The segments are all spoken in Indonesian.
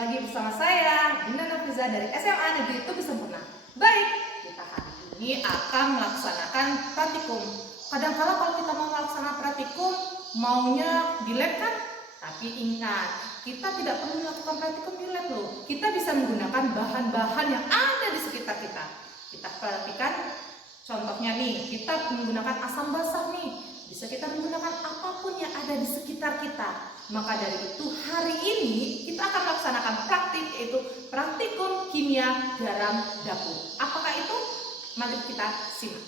lagi bersama saya, Dinda Nafriza dari SMA Negeri Tugu Sempurna. Baik, kita hari ini akan melaksanakan praktikum. Kadang-kala kalau kita mau melaksanakan praktikum, maunya di lab kan? Tapi ingat, kita tidak perlu melakukan praktikum di lab loh. Kita bisa menggunakan bahan-bahan yang ada di sekitar kita. Kita perhatikan contohnya nih, kita menggunakan asam basah nih. Bisa kita menggunakan apapun yang ada di sekitar kita. Maka dari itu hari ini kita akan melaksanakan praktik, yaitu praktikum kimia garam dapur. Apakah itu? Mari kita simak.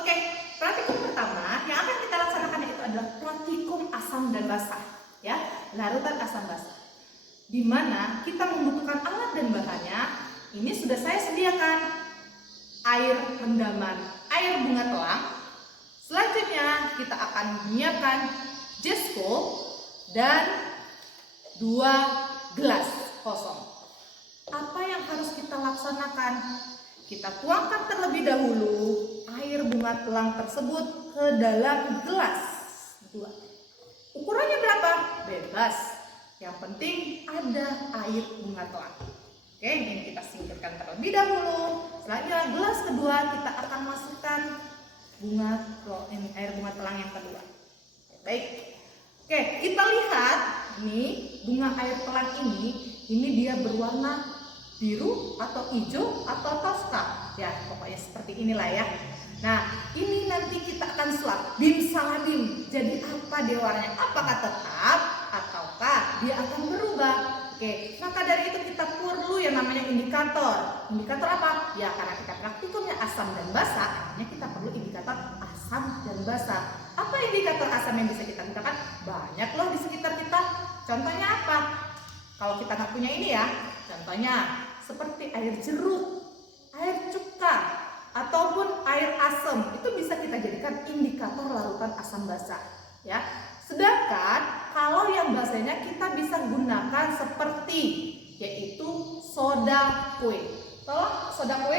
Oke, praktikum pertama yang akan kita laksanakan itu adalah praktikum asam dan basah, ya, larutan asam basah. Di mana kita membutuhkan alat dan bahannya. Ini sudah saya sediakan air rendaman, air bunga telang. Selanjutnya kita akan menyiapkan jesko dan 2 gelas kosong. Apa yang harus kita laksanakan? Kita tuangkan terlebih dahulu air bunga telang tersebut ke dalam gelas 2. Ukurannya berapa? Bebas. Yang penting ada air bunga telang. Oke, ini kita singkirkan terlebih dahulu. Selanjutnya gelas kedua kita akan masukkan air bunga telang yang kedua. Baik. Oke, kita lihat nih bunga air telang ini dia berwarna biru atau hijau atau toska. Ya, pokoknya seperti inilah ya. Nah, ini nanti kita akan swab bimsalabim. Jadi apa dia warnanya? Apakah tetap ataukah dia akan berubah? Oke, maka dari itu kita perlu yang namanya indikator. Indikator apa? Ya, karena kita praktikumnya asam dan basah, artinya kita perlu indikator asam dan basah. Apa indikator asam yang bisa kita gunakan? Banyak loh di sekitar kita. Contohnya apa? Kalau kita nggak punya ini ya, contohnya seperti air jeruk, air cuka, ataupun air asam. Itu bisa kita jadikan indikator larutan asam basah. Ya. Sedangkan kalau yang basahnya kita bisa gunakan seperti yaitu soda kue. Tolong soda kue.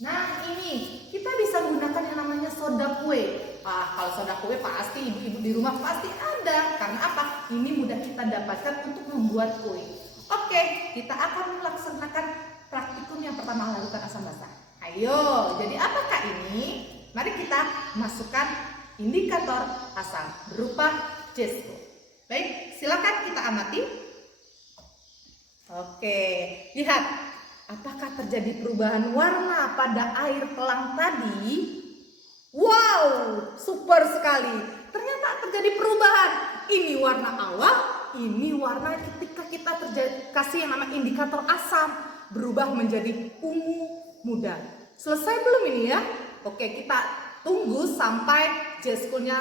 Nah ini kita bisa gunakan yang namanya soda kue. Kalau soda kue pasti ibu-ibu di rumah pasti ada. Karena apa? Ini mudah kita dapatkan untuk membuat kue. Oke, kita akan melaksanakan praktikum yang pertama larutan asam basah. Ayo, jadi apakah ini? Mari kita masukkan indikator asam berupa jesko. Baik, silakan kita amati. Oke, lihat apakah terjadi perubahan warna pada air telang tadi? Wow, super sekali. Ternyata terjadi perubahan. Ini warna awal, ini warna ketika kita kasih yang namanya indikator asam berubah menjadi ungu muda. Selesai belum ini ya? Oke, kita tunggu sampai jeskunya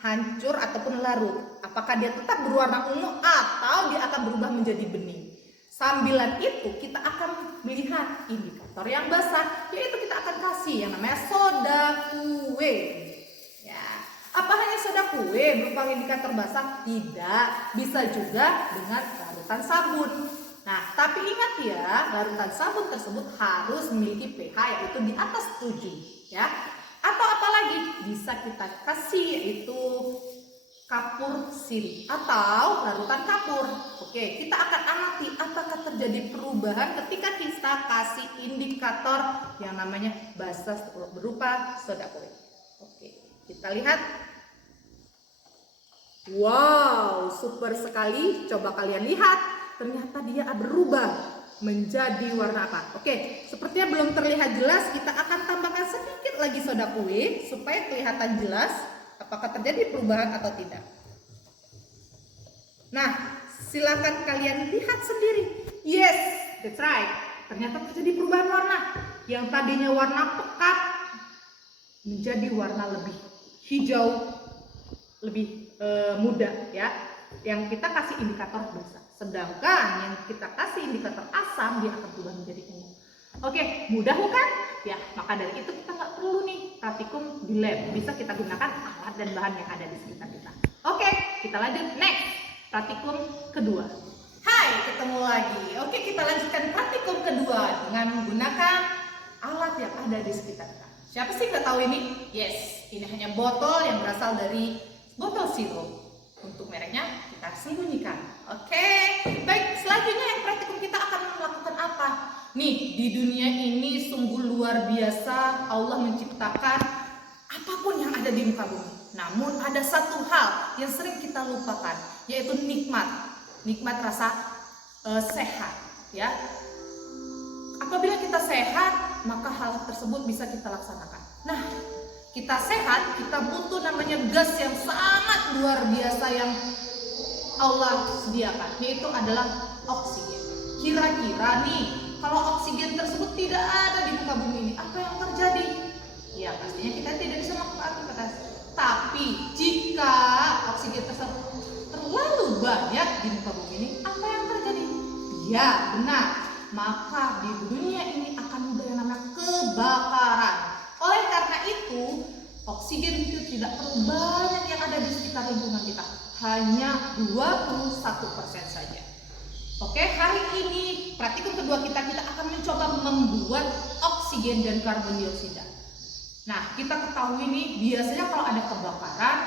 hancur ataupun larut. Apakah dia tetap berwarna ungu atau dia akan berubah menjadi bening. Sambilan itu kita akan melihat indikator yang basah, yaitu kita akan kasih yang namanya soda kue. Ya, apa hanya soda kue berupa indikator basah? Tidak, bisa juga dengan larutan sabun. Nah, tapi ingat ya, larutan sabun tersebut harus memiliki pH yaitu di atas 7, ya. Atau apalagi bisa kita kasih yaitu kapur sirih atau larutan kapur. Oke, kita akan amati apakah terjadi perubahan ketika kita kasih indikator yang namanya basah berupa soda kue. Oke, kita lihat. Wow, super sekali. Coba kalian lihat, ternyata dia berubah menjadi warna apa? Oke, sepertinya belum terlihat jelas. Kita akan tambahkan sedikit lagi soda kue supaya kelihatan jelas apakah terjadi perubahan atau tidak. Nah, silakan kalian lihat sendiri. Yes, that's right. Ternyata terjadi perubahan warna. Yang tadinya warna pekat menjadi warna lebih hijau, lebih muda ya. Yang kita kasih indikator basah. Sedangkan yang kita kasih indikator asam dia akan berubah menjadi ungu. Oke, mudah bukan? Ya, maka dari itu kita nggak perlu nih praktikum di lab. Bisa kita gunakan alat dan bahan yang ada di sekitar kita. Oke, kita lanjut next. Praktikum kedua. Hai, ketemu lagi. Oke, kita lanjutkan praktikum kedua dengan menggunakan alat yang ada di sekitar kita. Siapa sih nggak tahu ini? Yes, ini hanya botol yang berasal dari botol sirup. Untuk mereknya kita sembunyikan. Oke, baik. Selanjutnya yang Nih, di dunia ini sungguh luar biasa Allah menciptakan apapun yang ada di muka bumi. Namun ada satu hal yang sering kita lupakan, yaitu nikmat. Nikmat rasa sehat, ya. Apabila kita sehat, maka hal tersebut bisa kita laksanakan. Nah, kita sehat, kita butuh namanya gas yang sangat luar biasa yang Allah sediakan, yaitu adalah oksigen. Kira-kira nih, kalau oksigen tersebut tidak ada di muka bumi ini, apa yang terjadi? Ya pastinya kita tidak bisa melakukan aktivitas. Tapi jika oksigen tersebut terlalu banyak di muka bumi ini, apa yang terjadi? Ya benar, maka di dunia ini akan mudah yang namanya kebakaran. Oleh karena itu, oksigen itu tidak terlalu banyak yang ada di sekitar lingkungan kita, hanya 21% saja. Oke, hari ini praktikum kedua kita akan mencoba membuat oksigen dan karbon dioksida. Nah, kita ketahui nih, biasanya kalau ada kebakaran,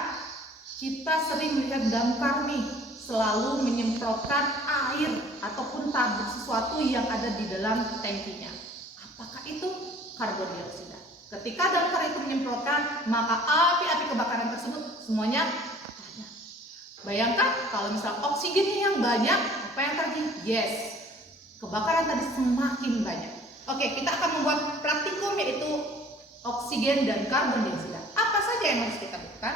kita sering melihat damkar nih selalu menyemprotkan air ataupun tabung sesuatu yang ada di dalam tangkinya. Apakah itu karbon dioksida? Ketika damkar itu menyemprotkan, maka api-api kebakaran tersebut semuanya ada. Bayangkan kalau misal oksigennya yang banyak, apa yang terjadi? Yes, kebakaran tadi semakin banyak. Oke, kita akan membuat praktikum yaitu oksigen dan karbon dioksida. Apa saja yang harus kita lakukan?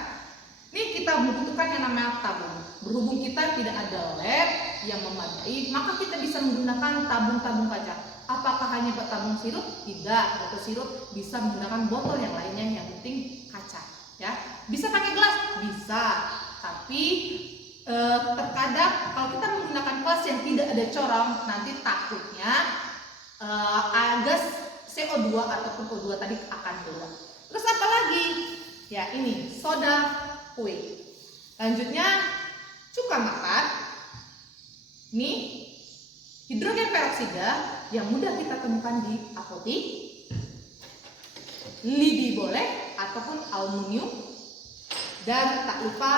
Nih, kita membutuhkan yang namanya tabung. Berhubung kita tidak ada lab yang memadai, maka kita bisa menggunakan tabung-tabung kaca. Apakah hanya buat tabung sirup? Tidak, botol sirup bisa menggunakan botol yang lainnya, yang penting kaca, ya. Bisa pakai gelas? Bisa. Tapi terkadang kalau kita menggunakan gelas yang tidak ada corong, nanti takutnya gas CO2 ataupun O2 tadi akan keluar. Terus apa lagi? Ya ini soda kue. Lanjutnya cuka makan. Ini hidrogen peroksida yang mudah kita temukan di apotik. Lidi boleh ataupun aluminium. Dan tak lupa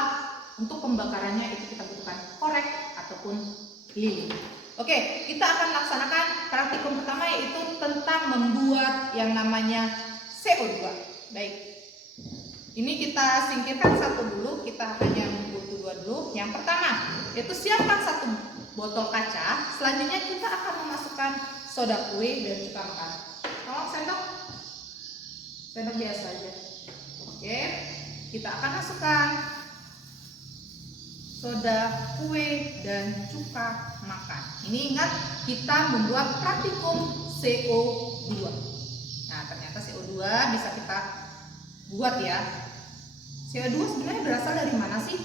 untuk pembakarannya itu kita butuhkan korek ataupun lilin. Oke, kita akan laksanakan praktikum pertama yaitu tentang membuat yang namanya CO2. Baik, ini kita singkirkan satu dulu, kita hanya butuh dua dulu. Yang pertama, yaitu siapkan satu botol kaca. Selanjutnya kita akan memasukkan soda kue dan cuka makan. Tolong sendok biasa aja. Oke, kita akan masukkan soda kue dan cuka makan. Ini ingat, kita membuat praktikum CO2. Nah, ternyata CO2 bisa kita buat ya. CO2 sebenarnya berasal dari mana sih?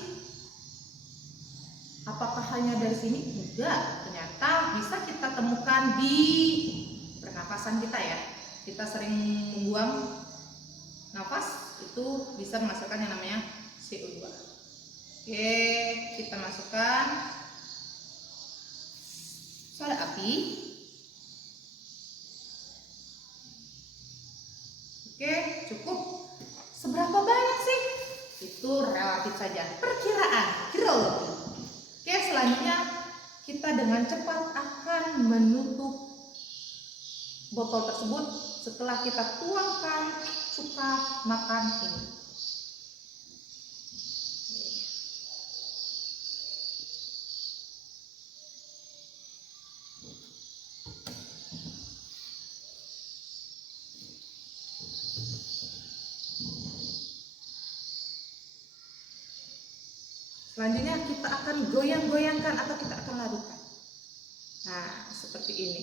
Apakah hanya dari sini? Enggak, ternyata bisa kita temukan di pernapasan kita ya. Kita sering membuang nafas, itu bisa menghasilkan yang namanya CO2. Oke, kita masukkan soda api. Oke, cukup. Seberapa banyak sih? Itu relatif saja, perkiraan, kirologi. Oke, selanjutnya kita dengan cepat akan menutup botol tersebut setelah kita tuangkan cuka makan ini. Selanjutnya kita akan goyang-goyangkan atau kita akan larutkan. Nah, seperti ini.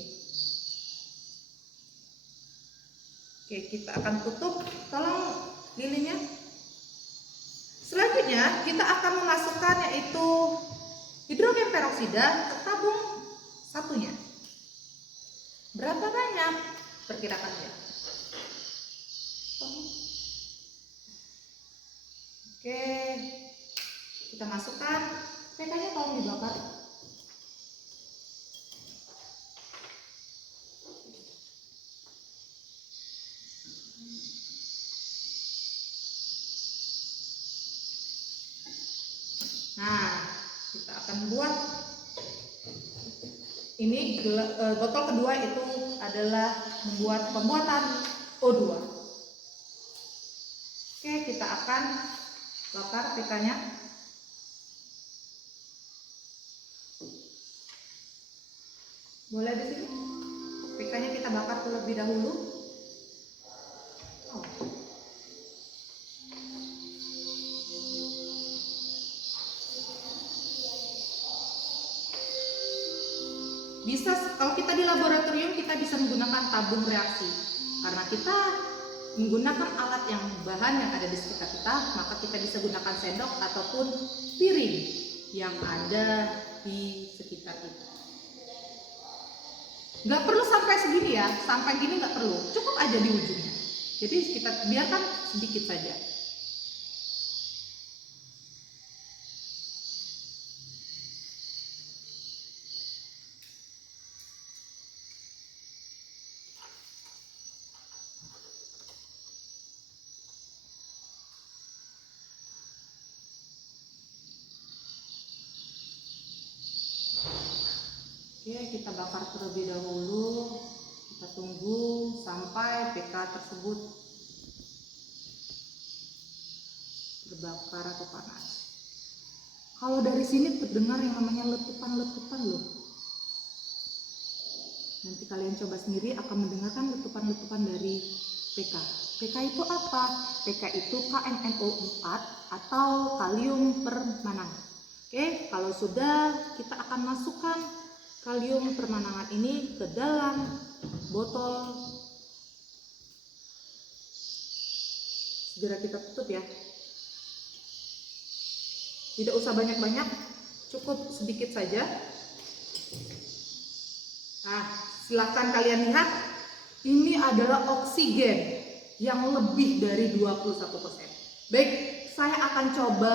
Oke, kita akan tutup. Tolong lilinnya. Selanjutnya kita akan memasukkan yaitu hidrogen peroksida ke tabung satunya. Berapa banyak? Perkirakan ya. Oke, kita masukkan. PK-nya tolong dibakar. Nah, kita akan buat botol kedua itu adalah pembuatan O2. Oke, kita akan bakar PK-nya. Boleh di sini. PK-nya kita bakar terlebih dahulu. Oh. Bisa, kalau kita di laboratorium kita bisa menggunakan tabung reaksi. Karena kita menggunakan alat bahan yang ada di sekitar kita, maka kita bisa gunakan sendok ataupun piring yang ada di sekitar kita. Nggak perlu sampai segini ya, sampai gini nggak perlu, cukup aja di ujungnya. Jadi kita biarkan sedikit saja. Oke, kita bakar terlebih dahulu. Kita tunggu sampai PK tersebut terbakar atau panas. Kalau dari sini terdengar yang namanya letupan-letupan loh. Nanti kalian coba sendiri akan mendengarkan letupan-letupan dari PK. PK itu apa? PK itu KMNO4 atau kalium permanganat. Oke, kalau sudah kita akan masukkan kalium permanganat ini ke dalam botol. Segera kita tutup ya. Tidak usah banyak-banyak, cukup sedikit saja. Nah, silakan kalian lihat, ini adalah oksigen yang lebih dari 21%. Baik, saya akan coba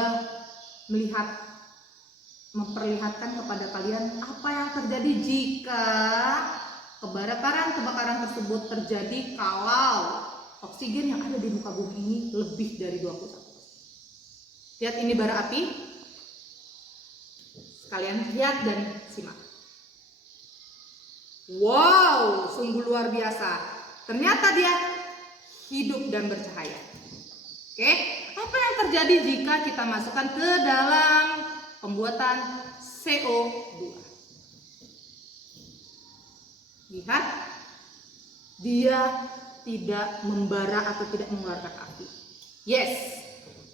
memperlihatkan kepada kalian apa yang terjadi jika kebakaran tersebut terjadi kalau oksigen yang ada di muka bumi ini lebih dari 21%. Lihat ini bara api. Kalian lihat dan simak. Wow, sungguh luar biasa. Ternyata dia hidup dan bercahaya. Oke, apa yang terjadi jika kita masukkan ke dalam pembuatan CO2? Lihat, dia tidak membara atau tidak mengeluarkan api. Yes,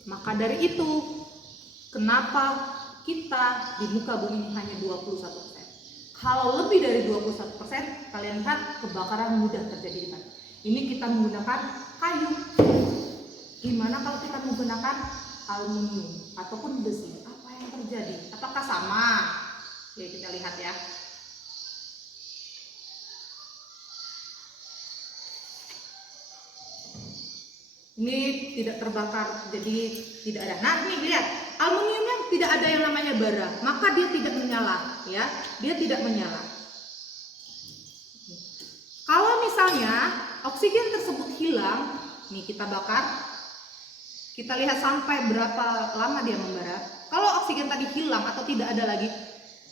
maka dari itu kenapa kita di muka bumi ini hanya 21%. Kalau lebih dari 21%, kalian lihat kebakaran mudah terjadi di mana. Ini kita menggunakan kayu. Gimana kalau kita menggunakan aluminium ataupun besi? Apa yang terjadi? Apakah sama? Oke, kita lihat ya. Ini tidak terbakar, jadi tidak ada. Nah, ini lihat, aluminiumnya tidak ada yang namanya bara, maka dia tidak menyala, ya. Dia tidak menyala. Kalau misalnya oksigen tersebut hilang, nih kita bakar, kita lihat sampai berapa lama dia membara. Kalau oksigen tadi hilang atau tidak ada lagi,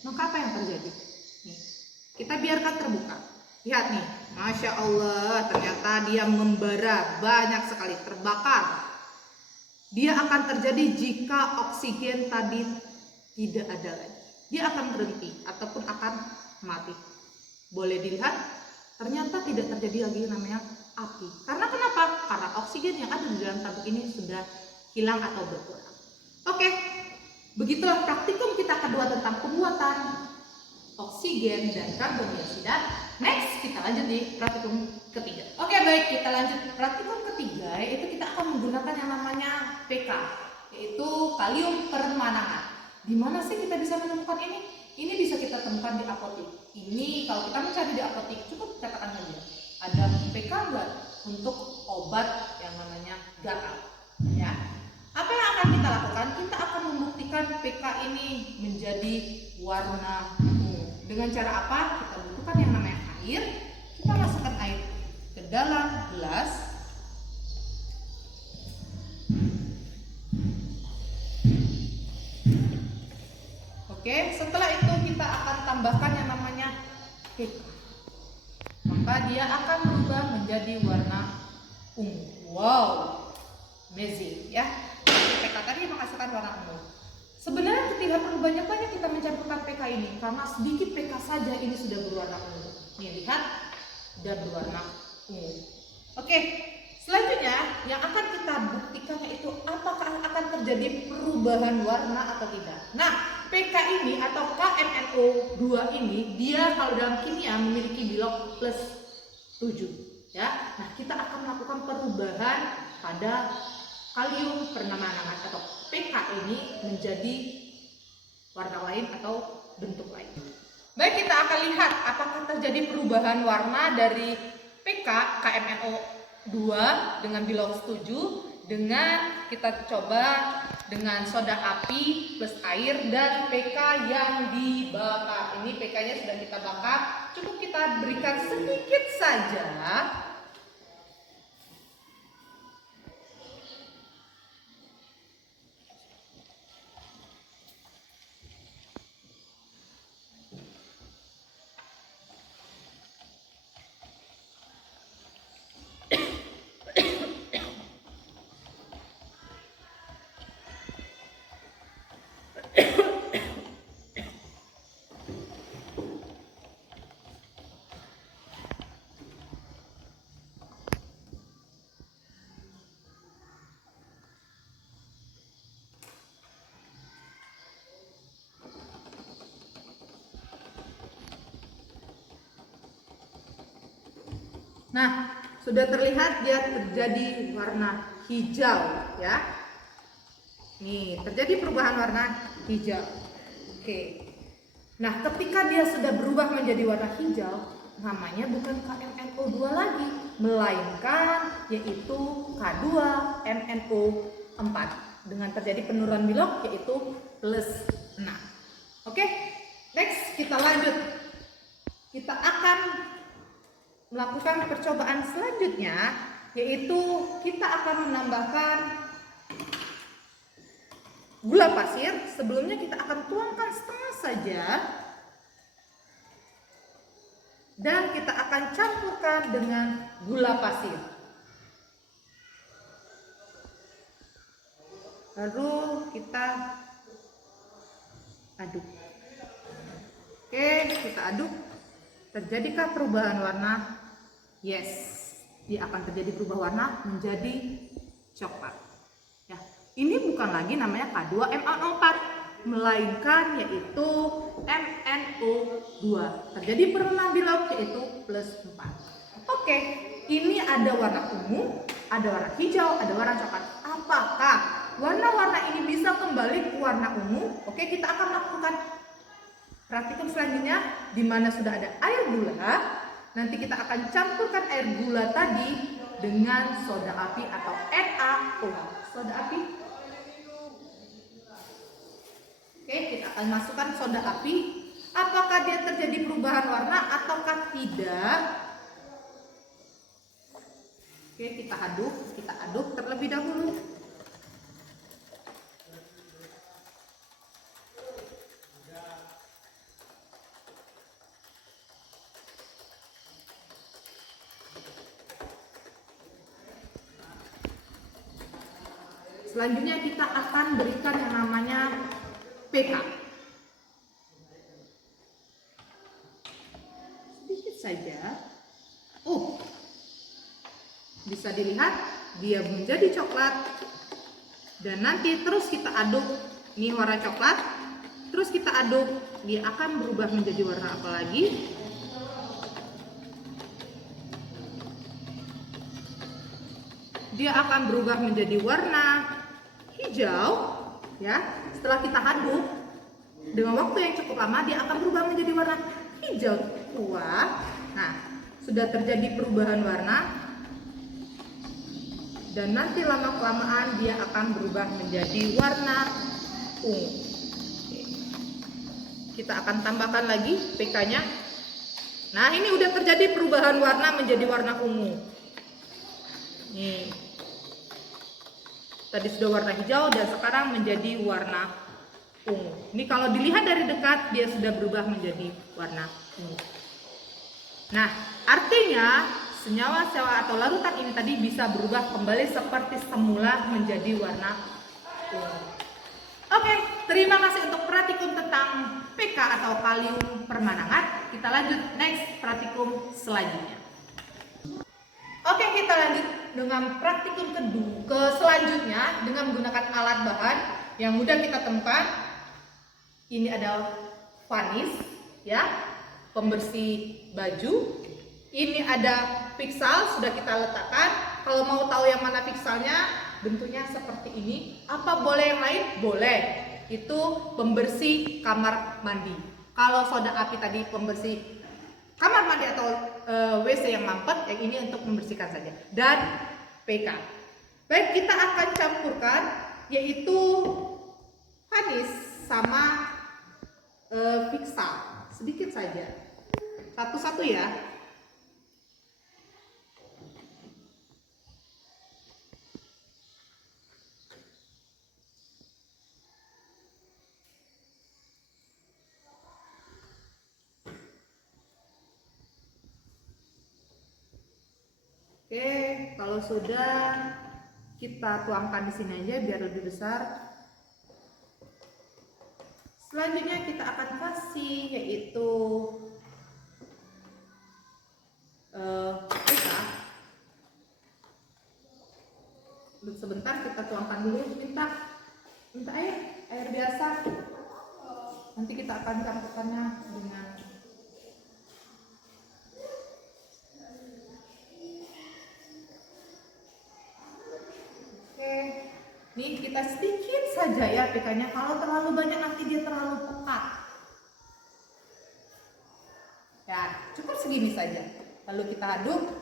maka apa yang terjadi? Nih, kita biarkan terbuka. Lihat nih, Masya Allah, ternyata dia membara banyak sekali, terbakar. Dia akan terjadi jika oksigen tadi tidak ada lagi. Dia akan berhenti ataupun akan mati. Boleh dilihat, ternyata tidak terjadi lagi namanya api. Karena kenapa? Karena oksigen yang ada di dalam tabung ini sudah hilang atau berkurang. Oke, begitulah praktikum kita kedua tentang pembuatan oksigen dan karbon dioksida. Next, kita lanjut di praktikum ketiga. Oke, baik, kita lanjut praktikum ketiga, yaitu kita akan menggunakan yang namanya PK, yaitu kalium permanganat. Di mana sih kita bisa menemukan ini? Ini bisa kita temukan di apotik. Ini kalau kita mencari di apotik, cukup katakan saja ada PK enggak untuk obat yang namanya gatal, ya. Apa yang akan kita lakukan? Kita akan membuktikan PK ini menjadi warna ungu. Dengan cara apa? Kita butuhkan yang namanya air. Kita masukkan air ke dalam gelas. Oke, setelah itu kita akan tambahkan yang namanya PK, maka dia akan berubah menjadi warna ungu. Wow, amazing ya. PK tadi menghasilkan warna ungu. Sebenarnya ketika perlu banyak-banyak kita mencampurkan PK ini, karena sedikit PK saja ini sudah berwarna ungu. Nih lihat, sudah berwarna ungu. Oke, selanjutnya yang akan kita buktikan yaitu apakah akan terjadi perubahan warna atau tidak. Nah, PK ini atau KMNO2 ini dia kalau dalam kimia memiliki bilok plus 7 ya. Nah, kita akan melakukan perubahan pada kalium permanganat atau PK ini menjadi warna lain atau bentuk lain. Baik, kita akan lihat apakah terjadi perubahan warna dari PK KMNO2 dengan bilok 7 dengan kita coba dengan soda api plus air dan PK yang dibakar. Ini PK-nya sudah kita bakar, cukup kita berikan sedikit saja. Nah, sudah terlihat dia terjadi warna hijau ya. Nih, terjadi perubahan warna hijau. Oke. Nah, ketika dia sudah berubah menjadi warna hijau, namanya bukan KMNO2 lagi, melainkan yaitu K2MNO4 dengan terjadi penurunan bilok yaitu plus 6. Oke. Next, kita lanjut. Kita akan melakukan percobaan selanjutnya, yaitu kita akan menambahkan gula pasir. Sebelumnya kita akan tuangkan setengah saja dan kita akan campurkan dengan gula pasir. Lalu kita aduk. Oke, kita aduk. Terjadikah perubahan warna? Yes, dia akan terjadi berubah warna menjadi coklat. Ya, ini bukan lagi namanya K2MnO4, melainkan yaitu MnO2. Terjadi perubahan bilok yaitu plus 4. Oke, ini ada warna ungu, ada warna hijau, ada warna coklat. Apakah warna-warna ini bisa kembali ke warna ungu? Oke, kita akan lakukan praktikum selanjutnya di mana sudah ada air gula. Nanti kita akan campurkan air gula tadi dengan soda api atau NaOH. Soda api. Oke, kita akan masukkan soda api. Apakah dia terjadi perubahan warna ataukah tidak? Oke, kita aduk terlebih dahulu. Selanjutnya kita akan berikan yang namanya PK. Sedikit saja. Bisa dilihat dia menjadi coklat. Dan nanti terus kita aduk. Ini warna coklat. Terus kita aduk. Dia akan berubah menjadi warna apa lagi? Dia akan berubah menjadi warna hijau ya. Setelah kita aduk dengan waktu yang cukup lama, dia akan berubah menjadi warna hijau tua. Nah, sudah terjadi perubahan warna dan nanti lama-kelamaan dia akan berubah menjadi warna ungu. Kita akan tambahkan lagi PK-nya. Nah, ini udah terjadi perubahan warna menjadi warna ungu. Nih, tadi sudah warna hijau dan sekarang menjadi warna ungu. Ini kalau dilihat dari dekat dia sudah berubah menjadi warna ungu. Nah, artinya senyawa-senyawa atau larutan ini tadi bisa berubah kembali seperti semula menjadi warna ungu. Oke, terima kasih untuk praktikum tentang PK atau kalium permanganat. Kita lanjut next praktikum selanjutnya. Oke, kita lanjut dengan praktikum selanjutnya dengan menggunakan alat bahan yang mudah kita temukan. Ini ada vanis, ya, pembersih baju. Ini ada piksel sudah kita letakkan. Kalau mau tahu yang mana pikselnya, bentuknya seperti ini. Apa boleh yang lain? Boleh. Itu pembersih kamar mandi. Kalau soda api tadi pembersih kamar mandi atau WC yang mampet, yang ini untuk membersihkan saja. Dan PK. Baik, kita akan campurkan yaitu vanis sama piksel sedikit saja. Satu-satu ya. Oke, kalau sudah kita tuangkan di sini aja biar lebih besar. Selanjutnya kita akan kasih yaitu kita sebentar kita tuangkan dulu. Minta air biasa. Nanti kita akan campurkannya dengan nih, kita sedikit saja ya PK-nya. Kalau terlalu banyak nanti dia terlalu pekat. Ya, cukup segini saja. Lalu kita aduk.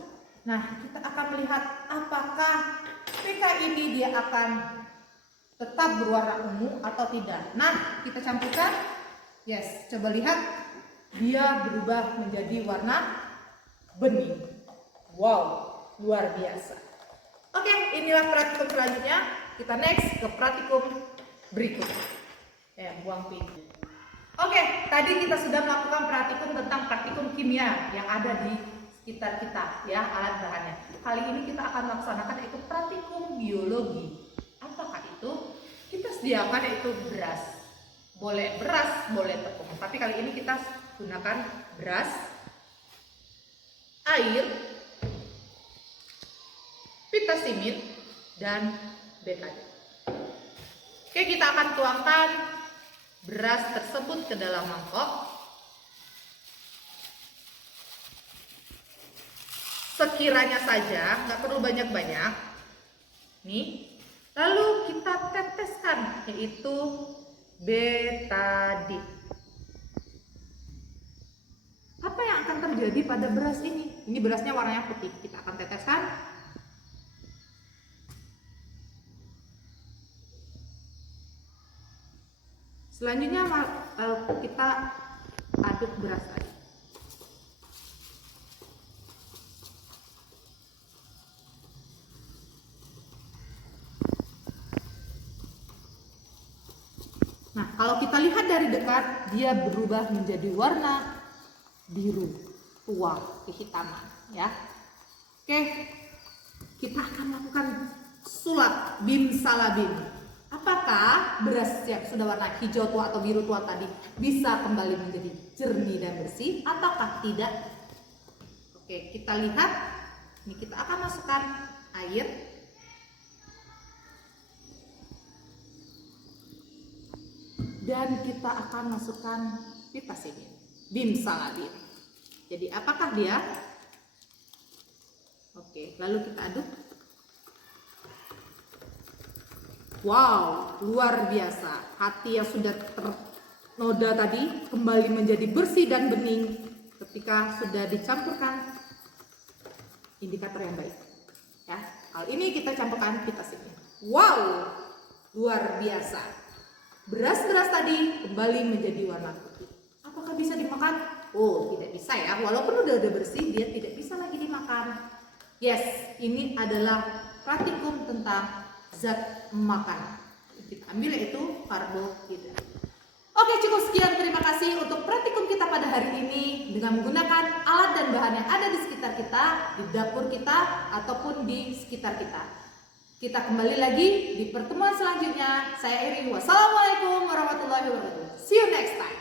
Nah, kita akan melihat apakah PK ini dia akan tetap berwarna ungu atau tidak. Nah, kita campurkan. Yes, coba lihat. Dia berubah menjadi warna bening. Wow, luar biasa. Oke, inilah praktikum selanjutnya. Kita next ke praktikum berikutnya. Buang pintu. Oke, tadi kita sudah melakukan praktikum tentang praktikum kimia yang ada di sekitar kita, ya, alat bahannya. Kali ini kita akan melaksanakan yaitu praktikum biologi. Apakah itu? Kita sediakan yaitu beras. Boleh beras, boleh tepung. Tapi kali ini kita gunakan beras, air, vitamin dan betadine. Oke, kita akan tuangkan beras tersebut ke dalam mangkok. Sekiranya saja, nggak perlu banyak-banyak. Nih, lalu kita teteskan yaitu betadine. Apa yang akan terjadi pada beras ini? Ini berasnya warnanya putih. Kita akan teteskan. Selanjutnya kita aduk beras tadi. Nah, kalau kita lihat dari dekat, dia berubah menjadi warna biru tua kehitaman, ya. Oke, kita akan melakukan sulap bimsalabim. Apakah beras yang sudah warna hijau tua atau biru tua tadi bisa kembali menjadi jernih dan bersih ataukah tidak? Oke, kita lihat. Ini kita akan masukkan air. Dan kita akan masukkan vitamin bimsalabim. Jadi apakah dia? Oke, lalu kita aduk. Wow, luar biasa. Hati yang sudah ternoda tadi kembali menjadi bersih dan bening ketika sudah dicampurkan indikator yang baik. Ya, hal ini kita campurkan vitamin. Wow, luar biasa. Beras-beras tadi kembali menjadi warna putih. Apakah bisa dimakan? Oh, tidak bisa ya. Walaupun udah bersih, dia tidak bisa lagi dimakan. Yes, ini adalah praktikum tentang zat makanan. Kita ambil yaitu karbohidrat. Oke, cukup sekian. Terima kasih untuk praktikum kita pada hari ini dengan menggunakan alat dan bahan yang ada di sekitar kita, di dapur kita, ataupun di sekitar kita. Kita kembali lagi di pertemuan selanjutnya. Saya Eri. Wassalamualaikum warahmatullahi wabarakatuh. See you next time.